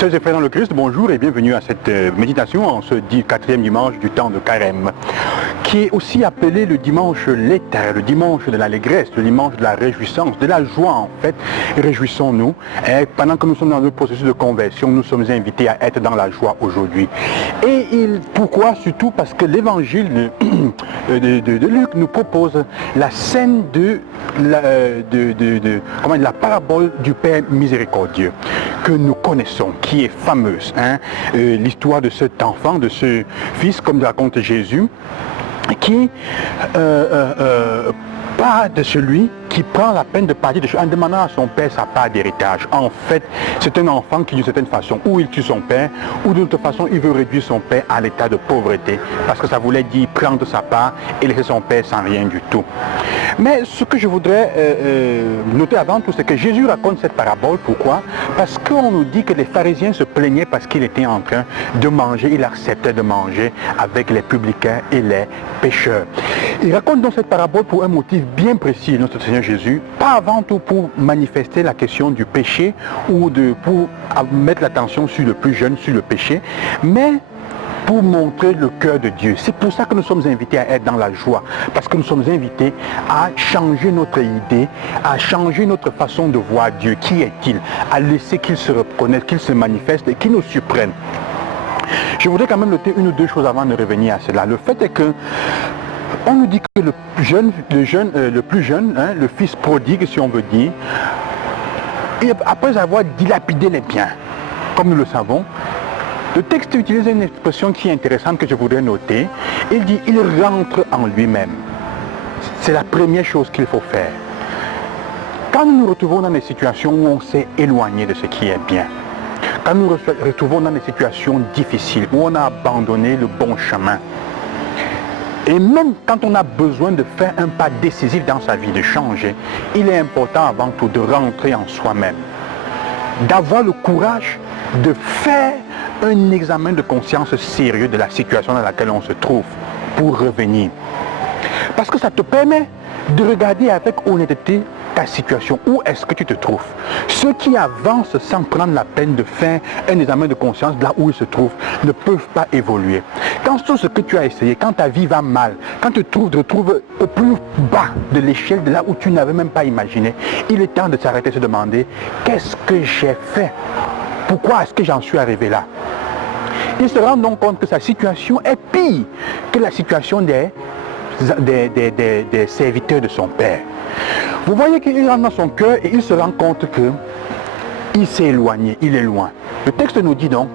Sœurs et frères dans le Christ, bonjour et bienvenue à cette méditation en ce 4e dimanche du temps de Carême, qui est aussi appelé le dimanche l'éther, le dimanche de l'allégresse, le dimanche de la réjouissance, de la joie en fait. Réjouissons-nous. Et pendant que nous sommes dans le processus de conversion, nous sommes invités à être dans la joie aujourd'hui. Et pourquoi? Surtout parce que l'évangile de Luc nous propose la scène de la parabole du Père miséricordieux que nous connaissons, qui est fameuse. L'histoire de cet enfant, de ce fils, comme raconte Jésus, qui part de celui qui prend la peine de partir de choses en demandant à son père sa part d'héritage. En fait, c'est un enfant qui d'une certaine façon, ou il tue son père, ou d'une autre façon, il veut réduire son père à l'état de pauvreté, parce que ça voulait dire prendre sa part et laisser son père sans rien du tout. Mais ce que je voudrais noter avant tout, c'est que Jésus raconte cette parabole. Pourquoi? Parce qu'on nous dit que les pharisiens se plaignaient parce qu'il était en train de manger, il acceptait de manger avec les publicains et les pécheurs. Il raconte donc cette parabole pour un motif bien précis, notre Seigneur Jésus, pas avant tout pour manifester la question du péché ou pour mettre l'attention sur le plus jeune, sur le péché, mais pour montrer le cœur de Dieu. C'est pour ça que nous sommes invités à être dans la joie, parce que nous sommes invités à changer notre idée, à changer notre façon de voir Dieu. Qui est-il? À laisser qu'il se reconnaisse, qu'il se manifeste et qu'il nous surprenne. Je voudrais quand même noter une ou deux choses avant de revenir à cela. Le fait est que on nous dit que le plus jeune, le fils prodigue, si on veut dire, après avoir dilapidé les biens, comme nous le savons, le texte utilise une expression qui est intéressante que je voudrais noter. Il dit, il rentre en lui-même. C'est la première chose qu'il faut faire. Quand nous nous retrouvons dans des situations où on s'est éloigné de ce qui est bien, quand nous nous retrouvons dans des situations difficiles, où on a abandonné le bon chemin, et même quand on a besoin de faire un pas décisif dans sa vie, de changer, il est important avant tout de rentrer en soi-même, d'avoir le courage de faire un examen de conscience sérieux de la situation dans laquelle on se trouve pour revenir. Parce que ça te permet de regarder avec honnêteté ta situation, où est-ce que tu te trouves. Ceux qui avancent sans prendre la peine de faire un examen de conscience là où ils se trouvent ne peuvent pas évoluer. Quand tout ce que tu as essayé, quand ta vie va mal, quand tu te retrouves au plus bas de l'échelle, de là où tu n'avais même pas imaginé, il est temps de s'arrêter et de se demander, qu'est-ce que j'ai fait? Pourquoi est-ce que j'en suis arrivé là? Il se rend donc compte que sa situation est pire que la situation des serviteurs de son père. Vous voyez qu'il rentre dans son cœur et il se rend compte qu'il s'est éloigné, il est loin. Le texte nous dit donc,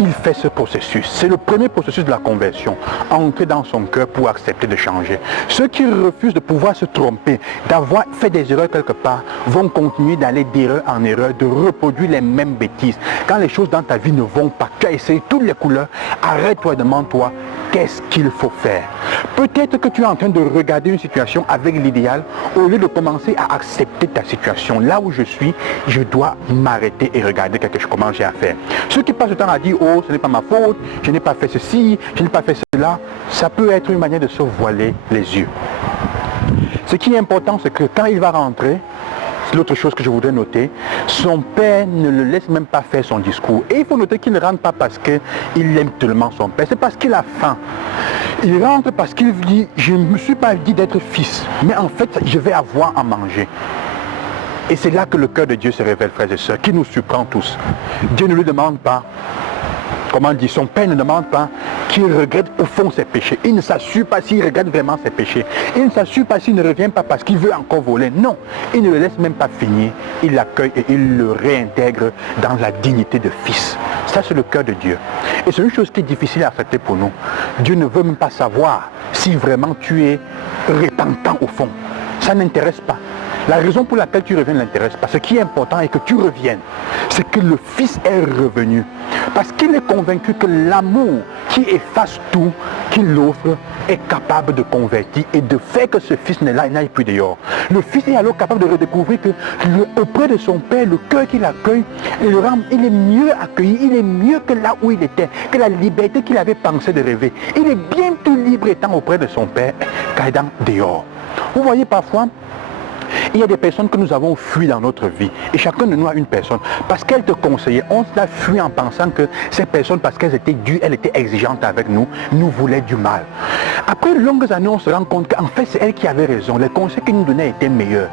il fait ce processus. C'est le premier processus de la conversion. Entrer dans son cœur pour accepter de changer. Ceux qui refusent de pouvoir se tromper, d'avoir fait des erreurs quelque part, vont continuer d'aller d'erreur en erreur, de reproduire les mêmes bêtises. Quand les choses dans ta vie ne vont pas, tu as essayé toutes les couleurs, arrête-toi et demande-toi, qu'est-ce qu'il faut faire? Peut-être que tu es en train de regarder une situation avec l'idéal, au lieu de commencer à accepter ta situation. Là où je suis, je dois m'arrêter et regarder comment j'ai à faire. Ceux qui passent le temps à dire, oh, ce n'est pas ma faute, je n'ai pas fait ceci, je n'ai pas fait cela, ça peut être une manière de se voiler les yeux. Ce qui est important, c'est que quand il va rentrer, c'est l'autre chose que je voudrais noter, son père ne le laisse même pas faire son discours. Et il faut noter qu'il ne rentre pas parce qu'il aime tellement son père, c'est parce qu'il a faim. Il rentre parce qu'il dit, je ne me suis pas dit d'être fils, mais en fait, je vais avoir à manger. Et c'est là que le cœur de Dieu se révèle, frères et sœurs, qui nous surprend tous. Dieu ne lui demande pas, comment dire, son père ne demande pas qu'il regrette au fond ses péchés. Il ne s'assure pas s'il regrette vraiment ses péchés. Il ne s'assure pas s'il ne revient pas parce qu'il veut encore voler. Non, il ne le laisse même pas finir. Il l'accueille et il le réintègre dans la dignité de fils. Ça, c'est le cœur de Dieu. Et c'est une chose qui est difficile à accepter pour nous. Dieu ne veut même pas savoir si vraiment tu es repentant au fond. Ça n'intéresse pas. La raison pour laquelle tu reviens ne l'intéresse pas. Ce qui est important est que tu reviennes. C'est que le Fils est revenu. Parce qu'il est convaincu que l'amour qui efface tout, qu'il offre, est capable de convertir et de faire que ce Fils n'aille plus dehors. Le Fils est alors capable de redécouvrir que auprès de son Père, le cœur qu'il accueille, il est mieux accueilli, il est mieux que là où il était, que la liberté qu'il avait pensé de rêver. Il est bien plus libre étant auprès de son Père qu'étant dehors. Vous voyez parfois, Il y a des personnes que nous avons fui dans notre vie. Et chacun de nous a une personne. Parce qu'elle te conseillait, on l'a fui en pensant que ces personnes, parce qu'elles étaient dures, elles étaient exigeantes avec nous, nous voulaient du mal. Après de longues années, on se rend compte qu'en fait, c'est elle qui avait raison. Les conseils qu'elle nous donnait étaient meilleurs.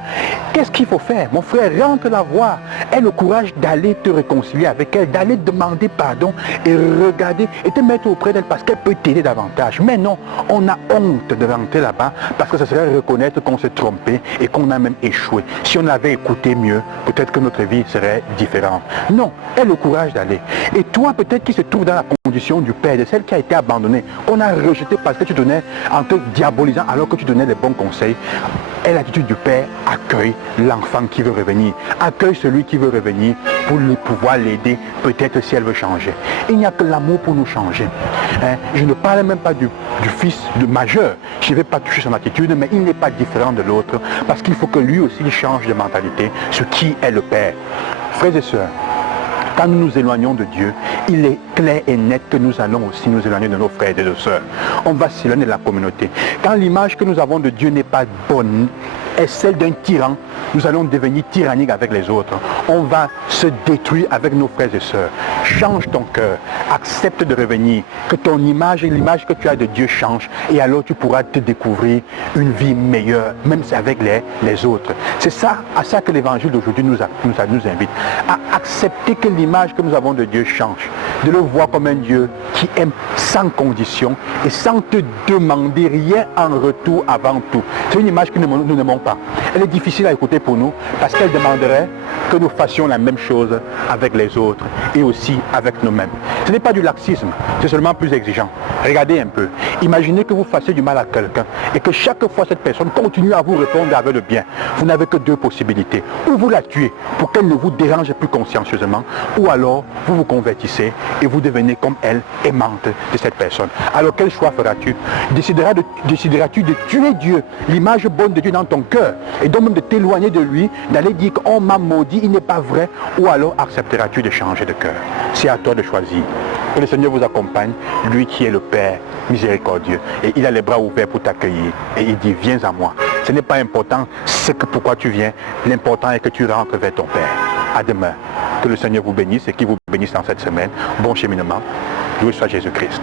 Qu'est-ce qu'il faut faire? Mon frère, rentre la voir. Aie le courage d'aller te réconcilier avec elle, d'aller demander pardon et regarder et te mettre auprès d'elle parce qu'elle peut t'aider davantage. Mais non, on a honte de rentrer là-bas parce que ça serait reconnaître qu'on s'est trompé et qu'on a même échoué. Si on avait écouté mieux, peut-être que notre vie serait différente. Non, aie le courage d'aller. Et toi, peut-être qui se trouve dans la condition du père, de celle qui a été abandonnée, qu'on a rejetée parce que tu donnais, en te diabolisant alors que tu donnais les bons conseils, aie l'attitude du père, accueille l'enfant qui veut revenir. Accueille celui qui veut revenir pour pouvoir l'aider, peut-être si elle veut changer. Il n'y a que l'amour pour nous changer. Je ne parle même pas du fils de majeur. Je ne vais pas toucher son attitude, mais il n'est pas différent de l'autre parce qu'il faut que lui aussi il change de mentalité sur qui est le père. Frères et sœurs, quand nous nous éloignons de Dieu, il est clair et net que nous allons aussi nous éloigner de nos frères et de nos sœurs. On va s'éloigner de la communauté. Quand l'image que nous avons de Dieu n'est pas bonne, est celle d'un tyran, nous allons devenir tyranniques avec les autres. On va se détruire avec nos frères et sœurs. Change ton cœur, accepte de revenir, que ton image et l'image que tu as de Dieu change et alors tu pourras te découvrir une vie meilleure, même avec les autres. C'est ça, à ça que l'évangile d'aujourd'hui nous invite, à accepter que l'image que nous avons de Dieu change, de le voir comme un Dieu qui aime sans condition et sans te demander rien en retour avant tout. C'est une image que nous n'aimons pas. Elle est difficile à écouter pour nous parce qu'elle demanderait que nous fassions la même chose avec les autres et aussi avec nous-mêmes. Ce n'est pas du laxisme, c'est seulement plus exigeant. Regardez un peu. Imaginez que vous fassiez du mal à quelqu'un et que chaque fois cette personne continue à vous répondre avec le bien. Vous n'avez que deux possibilités. Ou vous la tuez pour qu'elle ne vous dérange plus consciencieusement, ou alors vous vous convertissez et vous devenez comme elle, aimante de cette personne. Alors quel choix feras-tu? Décideras-tu de tuer Dieu, l'image bonne de Dieu dans ton cœur, et donc même de t'éloigner de lui, d'aller dire qu'on m'a maudit, il n'est pas vrai, ou alors accepteras-tu de changer de cœur? C'est à toi de choisir. Que le Seigneur vous accompagne, lui qui est le Père miséricordieux, et il a les bras ouverts pour t'accueillir, et il dit viens à moi. Ce n'est pas important pourquoi tu viens, l'important est que tu rentres vers ton Père. À demain. Que le Seigneur vous bénisse et qu'il vous bénisse dans cette semaine. Bon cheminement. Loué soit Jésus-Christ.